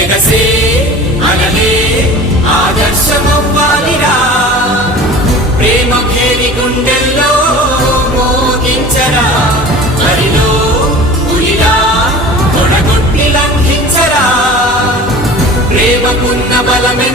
ఎగసే అనలే ఆదర్శమవ్వాలిరా ప్రేమ ఖేరి గుండెల్లో మోగించరా మరిలో పులిలా తొడగొట్టి లంఘించరా ప్రేమకున్న బలమే